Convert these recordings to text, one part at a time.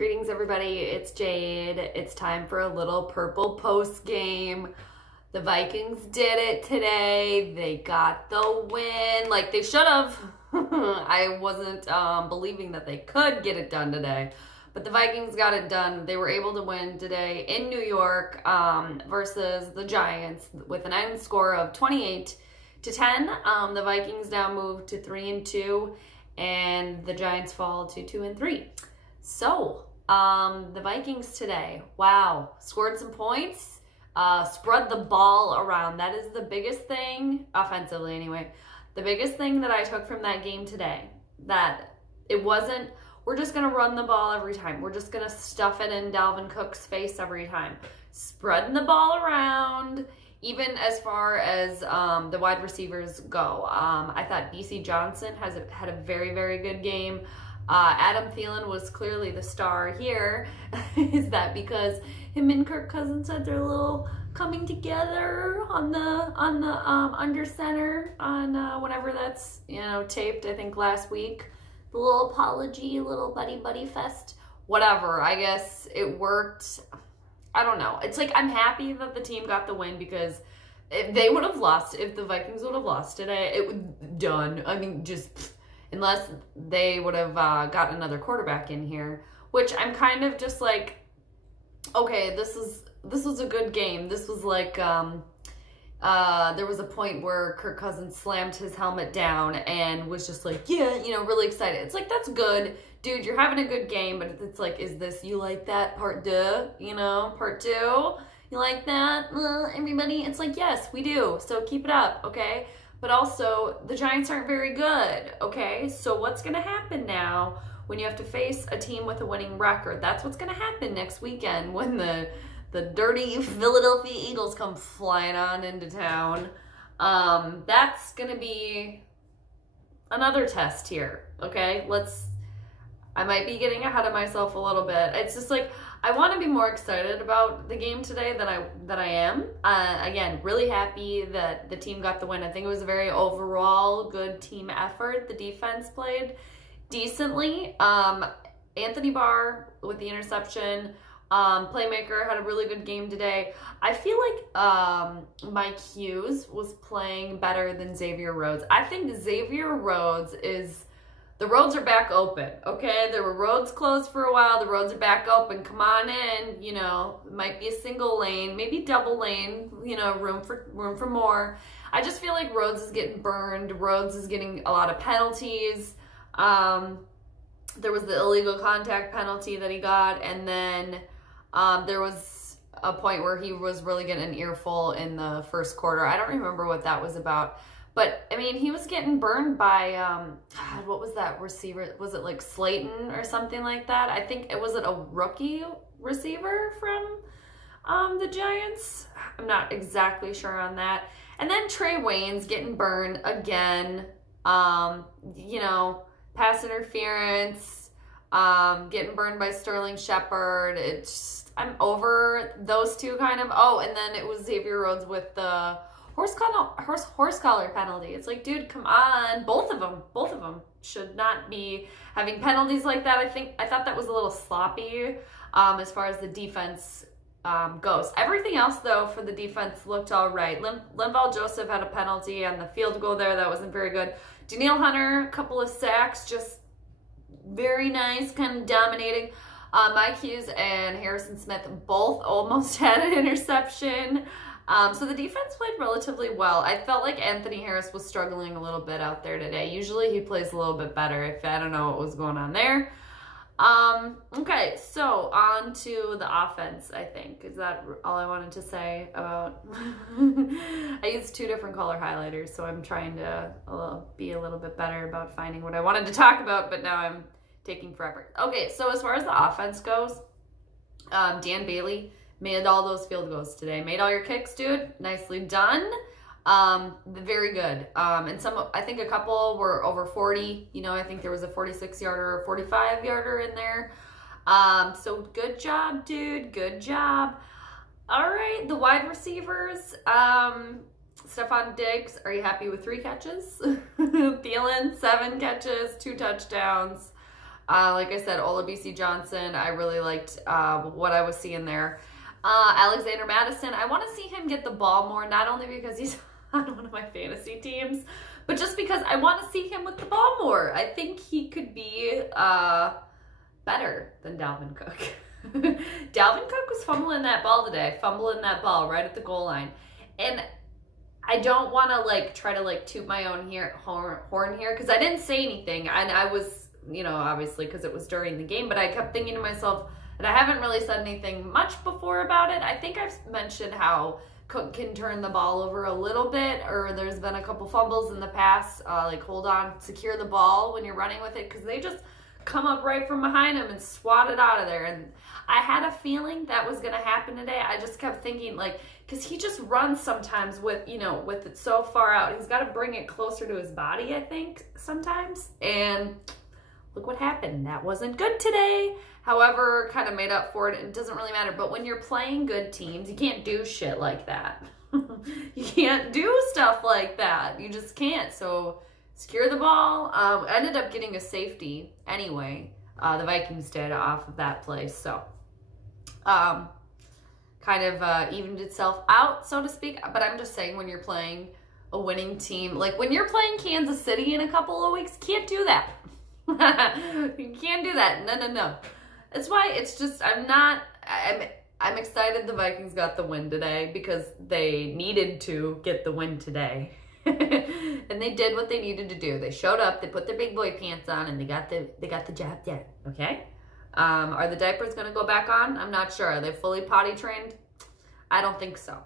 Greetings, everybody. It's Jade. It's time for a little purple post game. The Vikings did it today. They got the win like they should have. I wasn't believing that they could get it done today, but the Vikings got it done. They were able to win today in New York versus the Giants with an end score of 28-10. The Vikings now move to 3-2, and the Giants fall to 2-3. So, the Vikings today, wow, scored some points, spread the ball around. That is the biggest thing, offensively anyway, the biggest thing that I took from that game today, that it wasn't, we're just going to run the ball every time. We're just going to stuff it in Dalvin Cook's face every time. Spreading the ball around, even as far as the wide receivers go. I thought BC Johnson had a very, very good game. Adam Thielen was clearly the star here. Is that because him and Kirk Cousins had their little coming together on the under center on whenever that's taped? I think last week, the little apology, little buddy fest, whatever. I guess it worked. I don't know. It's like I'm happy that the team got the win, because if they would have lost, if the Vikings would have lost today, it would done. I mean, just. Unless they would have gotten another quarterback in here, which I'm kind of just like, okay, this was a good game. This was like, there was a point where Kirk Cousins slammed his helmet down and was just like, yeah, really excited. It's like, that's good. Dude, you're having a good game, but it's like, is this, you like that part deux, part two? You like that, everybody? It's like, yes, we do. So keep it up, okay? But also, the Giants aren't very good, okay? So what's going to happen now when you have to face a team with a winning record? That's what's going to happen next weekend when the dirty Philadelphia Eagles come flying on into town. That's going to be another test here, okay? I might be getting ahead of myself a little bit. It's just like, I want to be more excited about the game today than I am. Again, really happy that the team got the win. I think it was a very overall good team effort. The defense played decently. Anthony Barr with the interception. Playmaker had a really good game today. I feel like Mike Hughes was playing better than Xavier Rhodes. I think Xavier Rhodes is... The roads are back open, okay? There were roads closed for a while. The roads are back open. Come on in, it might be a single lane, maybe double lane, room for more. I just feel like Rhodes is getting burned. Rhodes is getting a lot of penalties. There was the illegal contact penalty that he got, and then there was a point where he was really getting an earful in the first quarter. I don't remember what that was about. But, I mean, he was getting burned by, God, what was that receiver? Was it like Slayton or something like that? I think was it a rookie receiver from the Giants? I'm not exactly sure on that. And then Trey Wayne's getting burned again. Pass interference, getting burned by Sterling Shepard. I'm over those two kind of. Oh, and then it was Xavier Rhodes with the horse collar penalty. It's like, dude, come on. Both of them should not be having penalties like that. I thought that was a little sloppy as far as the defense goes. Everything else, though, for the defense looked all right. Linval Joseph had a penalty on the field goal there. That wasn't very good. Danielle Hunter, a couple of sacks, just very nice, kind of dominating. Mike Hughes and Harrison Smith both almost had an interception. So the defense played relatively well. I felt like Anthony Harris was struggling a little bit out there today. Usually he plays a little bit better. I don't know what was going on there. Okay, so on to the offense, I think. Is that all I wanted to say about... I used two different color highlighters, so I'm trying to be a little bit better about finding what I wanted to talk about, but now I'm taking forever. Okay, so as far as the offense goes, Dan Bailey made all those field goals today. Made all your kicks, dude. Nicely done. Very good. And I think a couple were over 40. I think there was a 46-yarder or 45-yarder in there. So good job, dude. Good job. All right, the wide receivers. Stephon Diggs, are you happy with 3 catches? Thielen, 7 catches, 2 touchdowns. Like I said, Olabisi Johnson, I really liked what I was seeing there. Alexander Madison, I want to see him get the ball more, not only because he's on one of my fantasy teams, but just because I want to see him with the ball more. I think he could be better than Dalvin Cook. Dalvin Cook was fumbling that ball today, fumbling that ball right at the goal line. And I don't want to like try to like toot my own horn here, because I didn't say anything, and I was, you know, obviously because it was during the game, but I kept thinking to myself that I haven't really said anything much before about it. I think I've mentioned how Cook can turn the ball over a little bit, or there's been a couple fumbles in the past, like hold on, secure the ball when you're running with it, because they just come up right from behind him and swat it out of there. And I had a feeling that was going to happen today. I just kept thinking, like, because he just runs sometimes with, you know, with it so far out. He's got to bring it closer to his body, I think, sometimes. And look what happened. That wasn't good today. However, kind of made up for it. It doesn't really matter. But when you're playing good teams, you can't do shit like that. You can't do stuff like that. You just can't. So secure the ball. Ended up getting a safety anyway. The Vikings did off of that play. So kind of evened itself out, so to speak. But I'm just saying, when you're playing a winning team, like when you're playing Kansas City in a couple of weeks, can't do that. You can't do that. No. That's why it's just, I'm excited the Vikings got the win today, because they needed to get the win today. And they did what they needed to do. They showed up, they put their big boy pants on, and they got the job done, okay? Are the diapers going to go back on? I'm not sure. Are they fully potty trained? I don't think so.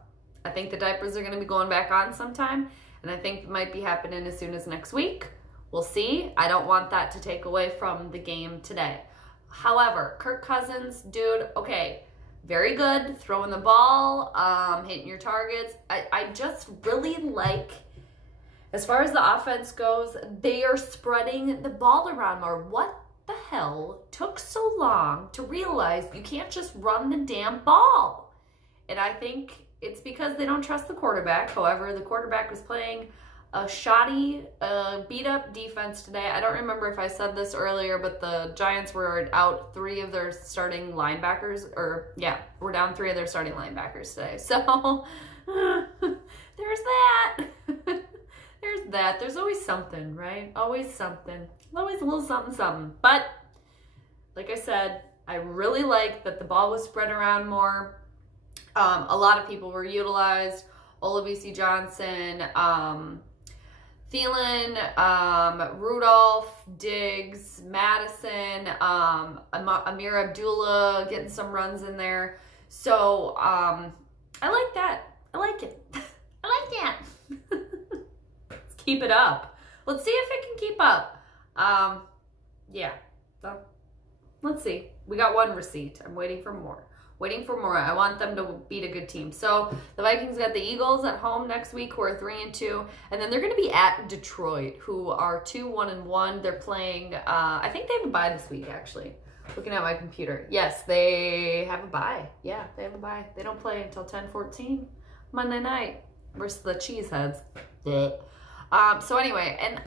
I think the diapers are going to be going back on sometime, and I think it might be happening as soon as next week. We'll see. I don't want that to take away from the game today. However, Kirk Cousins, dude, okay, very good, throwing the ball, hitting your targets. I just really like, as far as the offense goes, they are spreading the ball around more. What the hell took so long to realize you can't just run the damn ball? And I think it's because they don't trust the quarterback. However, the quarterback was playing a shoddy, beat-up defense today. I don't remember if I said this earlier, but the Giants were out 3 of their starting linebackers, we're down 3 of their starting linebackers today. So, there's that. There's that. There's always something, right? Always something. Always a little something. But, like I said, I really like that the ball was spread around more. A lot of people were utilized. Olabisi Johnson, Thielen, Rudolph, Diggs, Madison, Amir Abdullah getting some runs in there. So I like that. I like it. I like that. Let's keep it up. Let's see if it can keep up. Yeah. So, let's see. We got 1 receipt. I'm waiting for more. I want them to beat a good team. So the Vikings got the Eagles at home next week, who are 3-2, and then they're going to be at Detroit, who are 2-1-1. They're playing. I think they have a bye this week, actually. Looking at my computer, yes, they have a bye. Yeah, they have a bye. They don't play until 10:14 Monday night versus the Cheeseheads. So anyway, and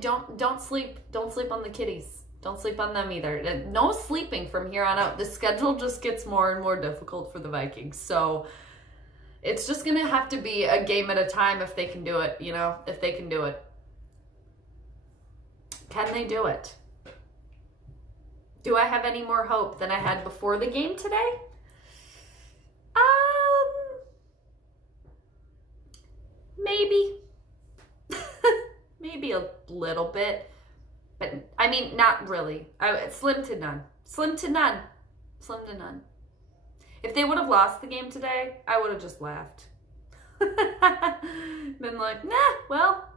don't sleep on the kiddies. Don't sleep on them either. No sleeping from here on out. The schedule just gets more and more difficult for the Vikings. So it's just going to have to be a game at a time if they can do it, you know, if they can do it. Can they do it? Do I have any more hope than I had before the game today? Maybe. Maybe a little bit. But, I mean, not really. Slim to none. Slim to none. Slim to none. If they would have lost the game today, I would have just laughed. Been like, nah, well,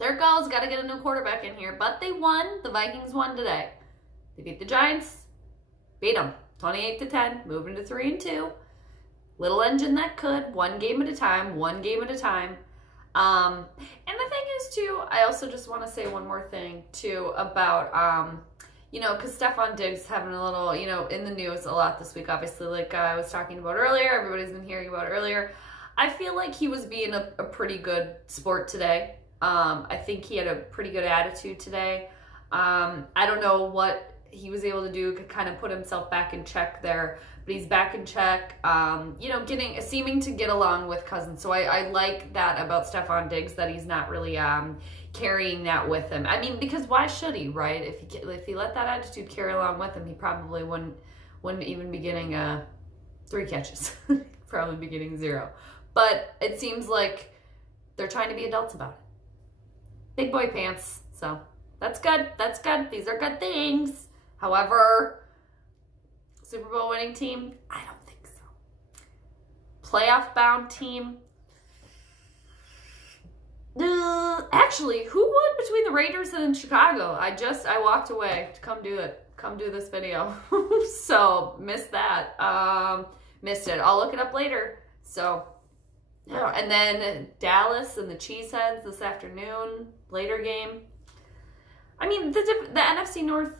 there it goes. Got to get a new quarterback in here. But they won. The Vikings won today. They beat the Giants. Beat them. 28-10. Moving to 3-2. Little engine that could. 1 game at a time. 1 game at a time. And the thing is, too, I also just want to say one more thing, too, about, you know, because Stephon Diggs having a little, you know, in the news a lot this week, obviously, like I was talking about earlier, everybody's been hearing about earlier. I feel like he was being a pretty good sport today. I think he had a pretty good attitude today. I don't know what he was able to do, could kind of put himself back in check there. But he's back in check, you know, seeming to get along with Cousins. So I like that about Stefon Diggs, that he's not really carrying that with him. I mean, because why should he, right? If he let that attitude carry along with him, he probably wouldn't even be getting 3 catches. Probably be getting 0. But it seems like they're trying to be adults about it. Big boy pants. So that's good. That's good. These are good things. However, Super Bowl winning team? I don't think so. Playoff bound team? Actually, who won between the Raiders and Chicago? I walked away to come do it. Come do this video. So, missed that. Missed it. I'll look it up later. So, yeah. And then Dallas and the Cheeseheads this afternoon. Later game. I mean, the NFC North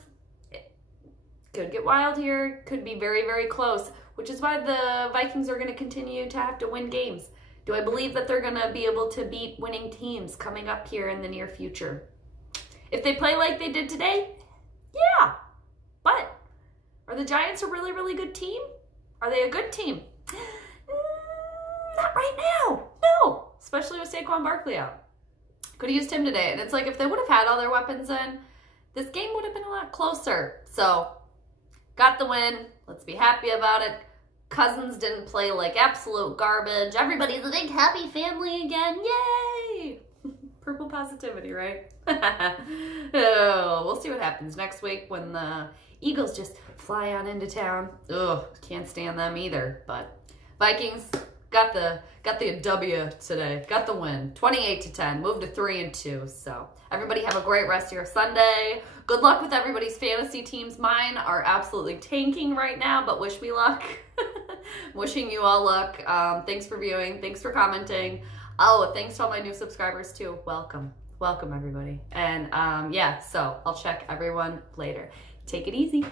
could get wild here, could be very, very close, which is why the Vikings are going to continue to have to win games. Do I believe that they're going to be able to beat winning teams coming up here in the near future? If they play like they did today, yeah. But are the Giants a really, really good team? Are they a good team? Not right now. No. Especially with Saquon Barkley out. Could have used him today. And it's like if they would have had all their weapons in, this game would have been a lot closer. So, got the win. Let's be happy about it. Cousins didn't play like absolute garbage. Everybody's a big happy family again. Yay! Purple positivity, right? Oh, we'll see what happens next week when the Eagles just fly on into town. Ugh, can't stand them either. But Vikings got the W today. Got the win. 28-10. Moved to 3-2. So everybody have a great rest of your Sunday. Good luck with everybody's fantasy teams. Mine are absolutely tanking right now, but wish me luck. Wishing you all luck. Thanks for viewing. Thanks for commenting. Oh, thanks to all my new subscribers too. Welcome. Welcome, everybody. And yeah, so I'll check everyone later. Take it easy.